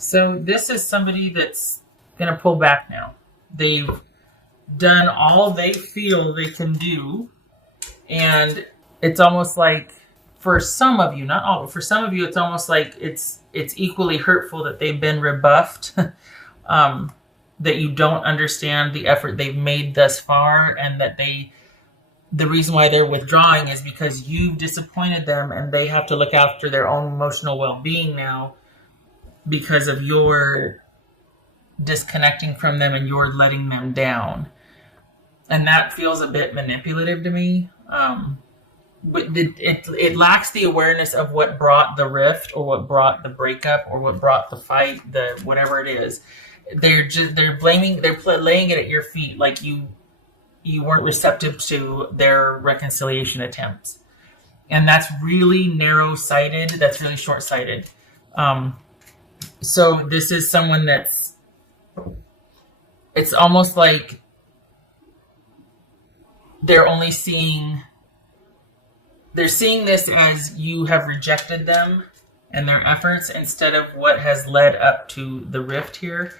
So this is somebody that's going to pull back now. They've done all they feel they can do. And it's almost like, for some of you, not all, but for some of you, it's almost like it's equally hurtful that they've been rebuffed, that you don't understand the effort they've made thus far, and that the reason why they're withdrawing is because you've disappointed them and they have to look after their own emotional well-being now because of your disconnecting from them and you're letting them down. And that feels a bit manipulative to me. But it lacks the awareness of what brought the rift or what brought the breakup or what brought the fight, the whatever it is. They're laying it at your feet like you weren't receptive to their reconciliation attempts. And that's really narrow-sighted. That's really short-sighted. So this is someone it's almost like they're seeing this as you have rejected them and their efforts instead of what has led up to the rift here,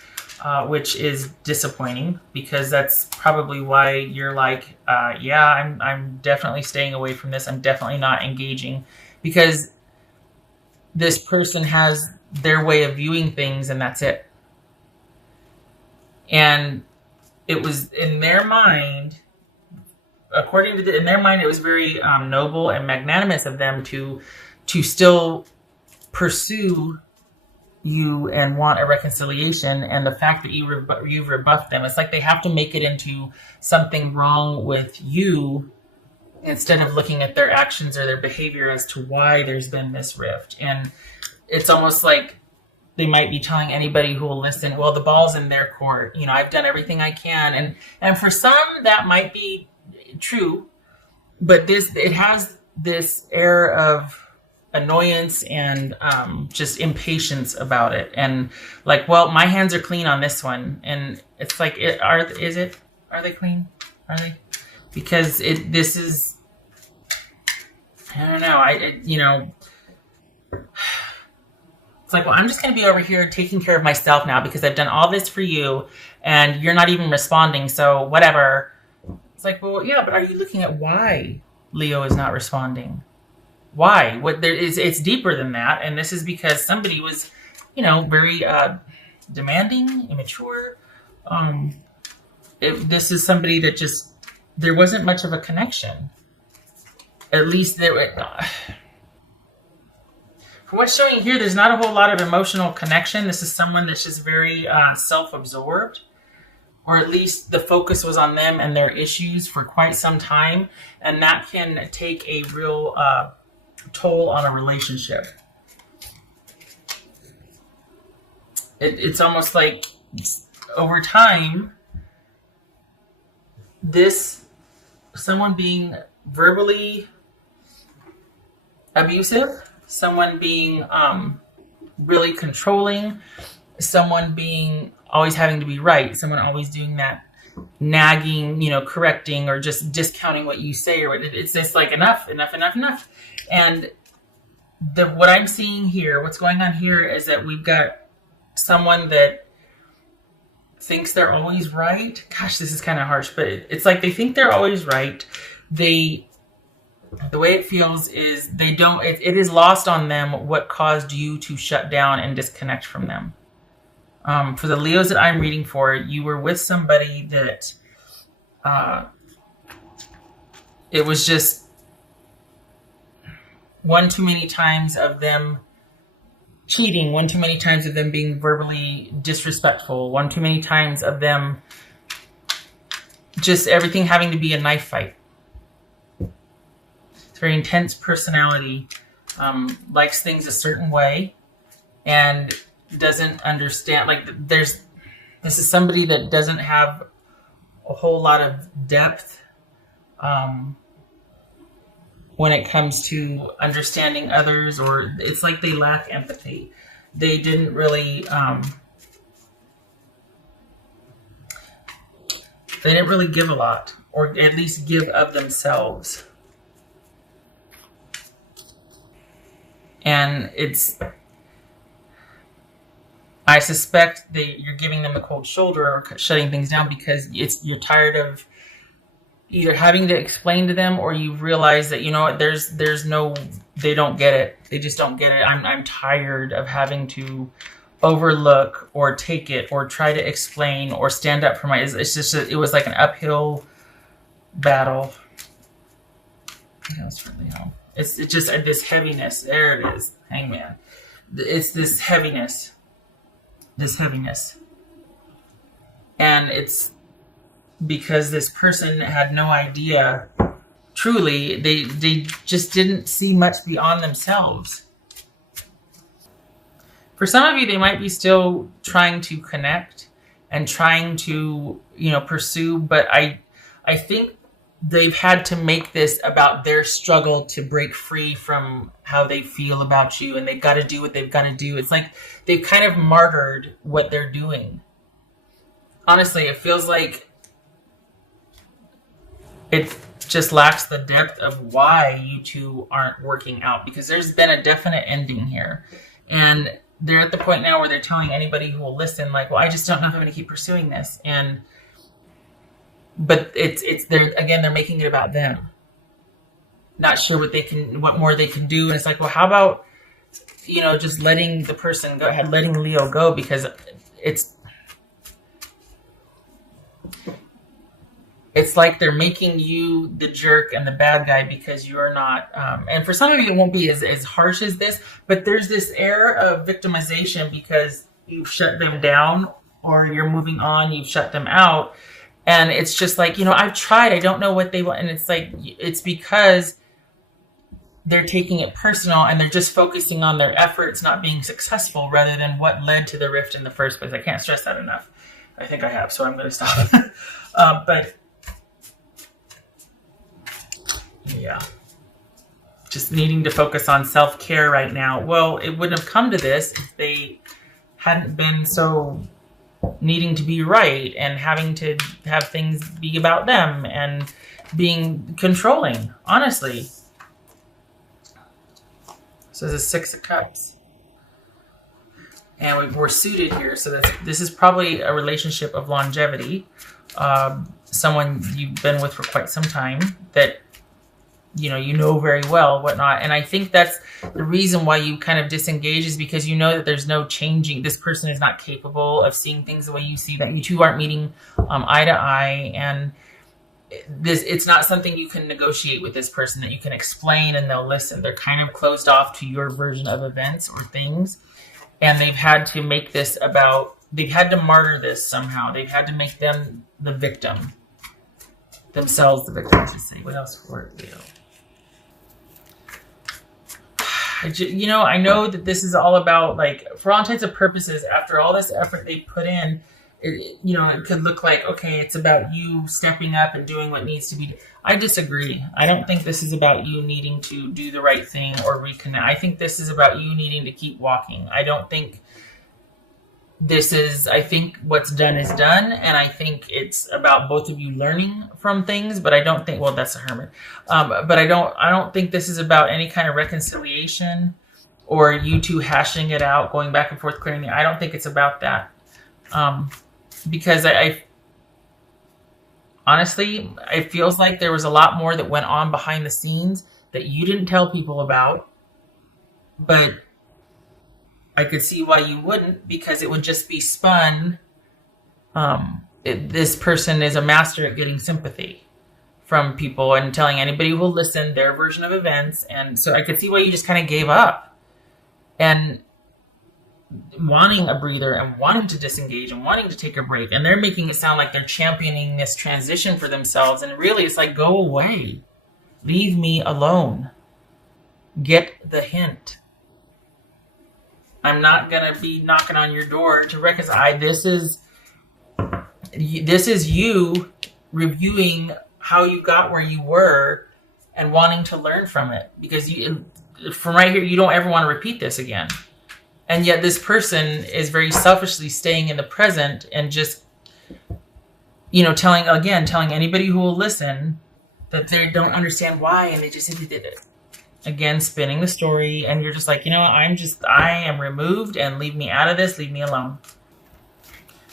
which is disappointing because that's probably why you're like, I'm definitely staying away from this. I'm definitely not engaging because this person has their way of viewing things and that's it. And it was in their mind, in their mind, it was very noble and magnanimous of them to still pursue you and want a reconciliation. And the fact that you've rebuffed them, it's like they have to make it into something wrong with you instead of looking at their actions or their behavior as to why there's been this rift. And it's almost like they might be telling anybody who will listen, well, the ball's in their court. I've done everything I can. And for some, that might be true, but it has this air of annoyance and just impatience about it, and like, well, my hands are clean on this one, and it's like, are they clean? Are they? Because this is, I don't know, it's like, well, I'm just going to be over here taking care of myself now because I've done all this for you, and you're not even responding, so whatever. It's like, well, yeah, but are you looking at why Leo is not responding? Why? It's deeper than that, and this is because somebody was, very demanding, immature. This is somebody that just, there wasn't much of a connection. At least from what's showing here, there's not a whole lot of emotional connection. This is someone that's just very self-absorbed. Or at least the focus was on them and their issues for quite some time. And that can take a real toll on a relationship. It's almost like over time, someone being verbally abusive, someone being really controlling, someone being always having to be right, someone always doing that nagging, correcting or just discounting what you say, or it's just like enough. And what I'm seeing here, what's going on here is that we've got someone that thinks they're always right. Gosh, this is kind of harsh, but it's like they think they're always right. The way it feels is it is lost on them what caused you to shut down and disconnect from them. For the Leos that I'm reading for, you were with somebody that it was just one too many times of them cheating, one too many times of them being verbally disrespectful, one too many times of them just everything having to be a knife fight. It's a very intense personality, likes things a certain way, and doesn't understand, this is somebody that doesn't have a whole lot of depth when it comes to understanding others, or it's like they lack empathy. They didn't really give a lot, or at least give of themselves. And I suspect that you're giving them the cold shoulder or shutting things down because you're tired of either having to explain to them, or you realize that, you know what, there's no, they don't get it. They just don't get it. I'm tired of having to overlook or take it or try to explain or stand up for my, it's just, it was like an uphill battle. It's just this heaviness. There it is. Hangman. It's this heaviness. And it's because this person had no idea. Truly, they just didn't see much beyond themselves. For some of you, they might be still trying to connect and trying to, pursue, but I think they've had to make this about their struggle to break free from how they feel about you, and they've got to do what they've got to do. It's like they've kind of martyred what they're doing. Honestly, it feels like it just lacks the depth of why you two aren't working out, because there's been a definite ending here. And they're at the point now where they're telling anybody who will listen, like, well, I just don't know if I'm going to keep pursuing this. But they're making it about them. Not sure what more they can do. And it's like, well, how about, just letting the person go ahead, letting Leo go, because it's like they're making you the jerk and the bad guy because you're not, and for some of you it won't be as harsh as this, but there's this air of victimization because you've shut them down, or you're moving on, you've shut them out. And it's just like, I've tried, I don't know what they want. And it's like, it's because they're taking it personal and they're just focusing on their efforts not being successful rather than what led to the rift in the first place. I can't stress that enough. I think I have, so I'm going to stop. But yeah, just needing to focus on self-care right now. Well, it wouldn't have come to this if they hadn't been so needing to be right and having to have things be about them and being controlling, honestly. So this is 6 of Cups. And we're suited here, so this is probably a relationship of longevity. Someone you've been with for quite some time that you know very well, whatnot. And I think that's the reason why you kind of disengage, is because you know that there's no changing. This person is not capable of seeing things the way you see, that you two aren't meeting eye to eye. And it's not something you can negotiate with this person, that you can explain and they'll listen. They're kind of closed off to your version of events or things. And they've had to make this about, they've had to martyr this somehow. They've had to make them the victim. Themselves the victim, I should say. What else for it, Leo? I know that this is all about, like, for all intents and purposes, after all this effort they put in, it could look like, okay, it's about you stepping up and doing what needs to be. I disagree. I don't think this is about you needing to do the right thing or reconnect. I think this is about you needing to keep walking. I think what's done is done, and I think it's about both of you learning from things, but I don't think, well, that's a hermit. But I don't think this is about any kind of reconciliation or you two hashing it out, going back and forth, clearing I don't think it's about that. Because I honestly, it feels like there was a lot more that went on behind the scenes that you didn't tell people about, but I could see why you wouldn't, because it would just be spun. This person is a master at getting sympathy from people and telling anybody who will listen their version of events. And so I could see why you just kind of gave up and wanting a breather and wanting to disengage and wanting to take a break. And they're making it sound like they're championing this transition for themselves. And really, it's like, go away. Leave me alone. Get the hint. I'm not going to be knocking on your door to reconcile. This is you reviewing how you got where you were and wanting to learn from it. Because from right here, you don't ever want to repeat this again. And yet this person is very selfishly staying in the present and just, telling anybody who will listen that they don't understand why, and they just simply did it. Again, spinning the story, and you're just like, I am removed, and leave me out of this, leave me alone.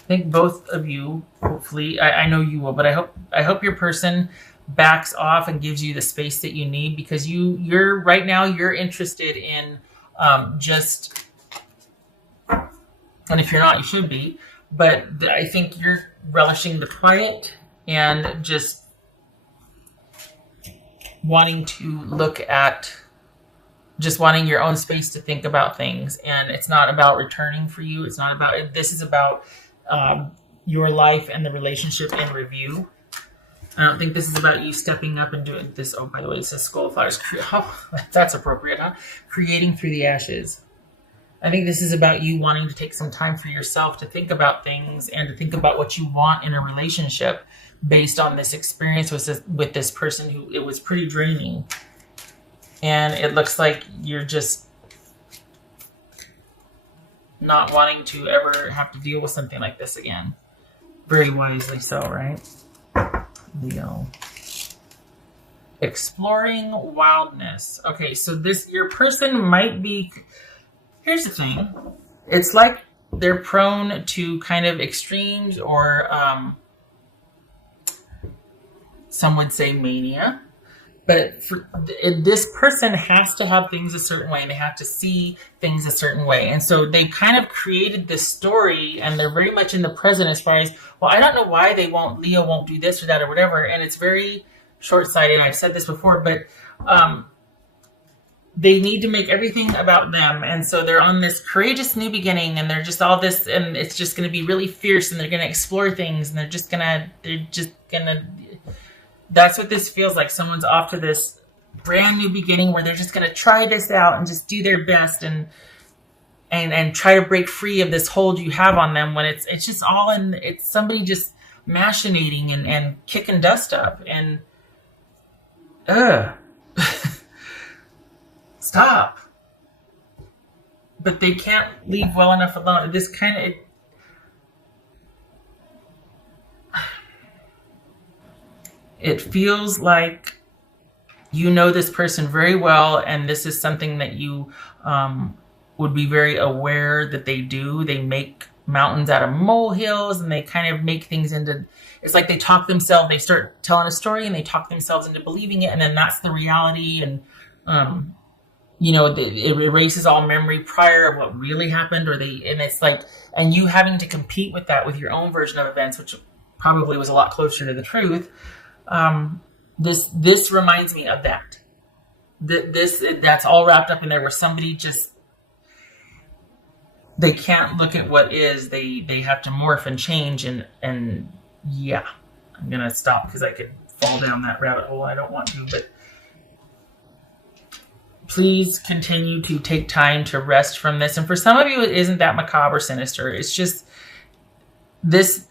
think both of you, hopefully, I know you will, but I hope your person backs off and gives you the space that you need, because you're right now you're interested in just, and if you're not, you should be, but I think you're relishing the quiet and just wanting to look at, just wanting your own space to think about things. And it's not about returning for you. It's not about, this is about your life and the relationship in review. I don't think this is about you stepping up and doing this. Oh, by the way, it says Skull of Flowers. Oh, that's appropriate, huh? Creating through the ashes. I think this is about you wanting to take some time for yourself to think about things and to think about what you want in a relationship based on this experience with this person who it was pretty draining. And it looks like you're just not wanting to ever have to deal with something like this again. Very wisely so, right? Leo. Exploring wildness. Okay, so your person might be, here's the thing. It's like they're prone to kind of extremes, or some would say mania. But this person has to have things a certain way, and they have to see things a certain way. And so they kind of created this story, and they're very much in the present as far as, well, I don't know why Leo won't do this or that or whatever. And it's very short-sighted. I've said this before, but they need to make everything about them. And so they're on this courageous new beginning, and they're just all this, and it's just going to be really fierce, and they're going to explore things, and they're just going to, that's what this feels like. Someone's off to this brand new beginning where they're just going to try this out and just do their best and try to break free of this hold you have on them, when it's just all in, it's somebody just machinating and kicking dust up and stop. But they can't leave well enough alone. This kind of, it feels like you know this person very well, and this is something that you would be very aware that they do. They make mountains out of molehills, and they kind of make things into, it's like they start telling a story, and they talk themselves into believing it, and then that's the reality. And it erases all memory prior of what really happened, and it's like, and you having to compete with that with your own version of events, which probably was a lot closer to the truth. This reminds me of that. That's all wrapped up in there, where somebody just, they can't look at what is, they have to morph and change, and yeah, I'm gonna stop because I could fall down that rabbit hole. I don't want to, but please continue to take time to rest from this. And for some of you, it isn't that macabre or sinister. It's just, this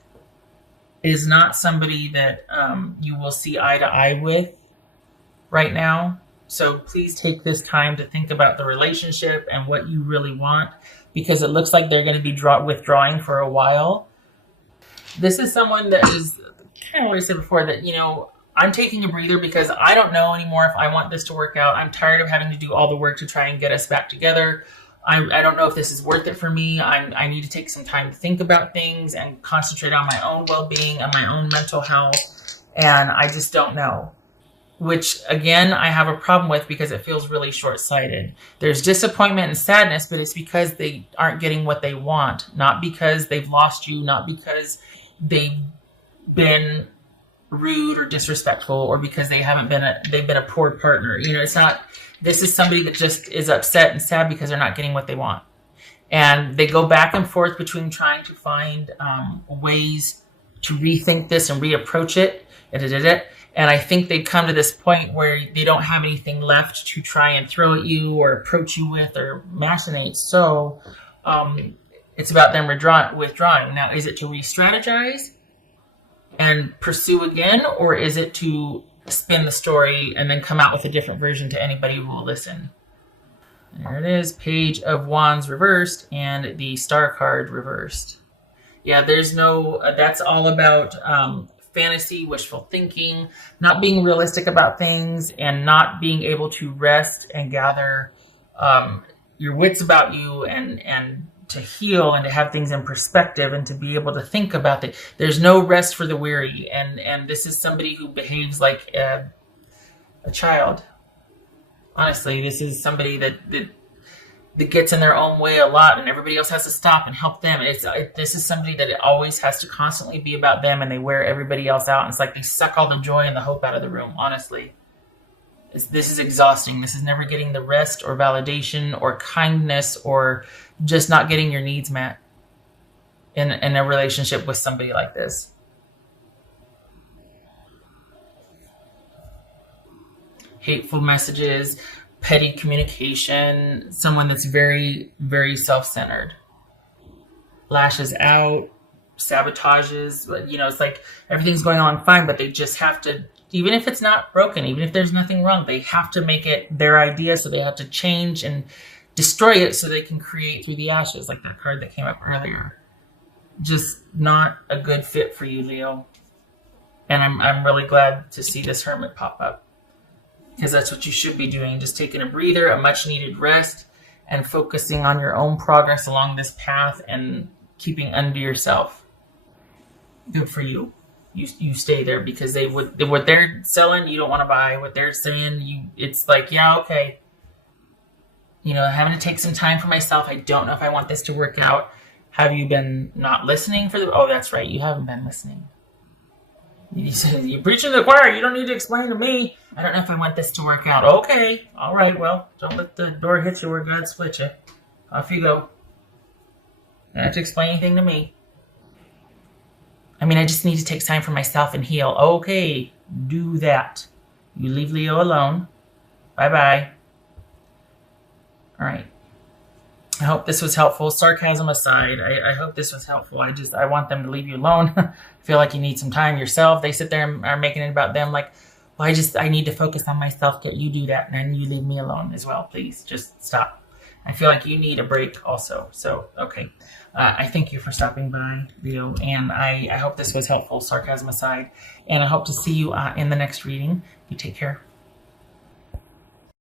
is not somebody that you will see eye to eye with right now. So please take this time to think about the relationship and what you really want, because it looks like they're going to be withdrawing for a while. This is someone that is, kind of what I said before, that, I'm taking a breather because I don't know anymore if I want this to work out. I'm tired of having to do all the work to try and get us back together. I don't know if this is worth it for me. I need to take some time to think about things and concentrate on my own well-being and my own mental health. And I just don't know. Which, again, I have a problem with, because it feels really short-sighted. There's disappointment and sadness, but it's because they aren't getting what they want. Not because they've lost you, not because they've been rude or disrespectful, or because they've been a poor partner. It's not, this is somebody that just is upset and sad because they're not getting what they want. And they go back and forth between trying to find ways to rethink this and reapproach it. And I think they come to this point where they don't have anything left to try and throw at you or approach you with or machinate. So it's about them withdrawing. Now, is it to re-strategize and pursue again, or is it to spin the story and then come out with a different version to anybody who will listen? There it is, Page of Wands reversed and the Star card reversed. Yeah, there's no, that's all about fantasy, wishful thinking, not being realistic about things, and not being able to rest and gather your wits about you and to heal and to have things in perspective and to be able to think about it. There's no rest for the weary, and this is somebody who behaves like a child. Honestly, this is somebody that gets in their own way a lot, and everybody else has to stop and help them. This is somebody that it always has to constantly be about them, and they wear everybody else out. And it's like they suck all the joy and the hope out of the room. Honestly, this is exhausting. This is never getting the rest or validation or kindness or just not getting your needs met in a relationship with somebody like this. Hateful messages, petty communication, someone that's very, very self-centered. Lashes out, sabotages, it's like everything's going on fine, but they just have to, even if it's not broken, even if there's nothing wrong, they have to make it their idea, so they have to change and destroy it so they can create through the ashes, like that card that came up earlier. Just not a good fit for you, Leo. And I'm really glad to see this Hermit pop up, because that's what you should be doing. Just taking a breather, a much needed rest, and focusing on your own progress along this path and keeping unto yourself. Good for you. You stay there, because what they're selling, you don't want to buy. What they're saying, it's like, yeah, okay. Having to take some time for myself. I don't know if I want this to work out. Have you been not listening oh, that's right. You haven't been listening. You're preaching to the choir. You don't need to explain to me. I don't know if I want this to work out. Okay. All right. Well, don't let the door hit you where God split you. Off you go. You don't have to explain anything to me. I just need to take time for myself and heal. Okay. Do that. You leave Leo alone. Bye-bye. All right. I hope this was helpful. Sarcasm aside, I hope this was helpful. I want them to leave you alone. I feel like you need some time yourself. They sit there and are making it about them, like, well, I need to focus on myself. Get you do that, and then you leave me alone as well, please. Just stop. I feel like you need a break also. So, okay. I thank you for stopping by, Leo, and I hope this was helpful, sarcasm aside, and I hope to see you in the next reading. You take care.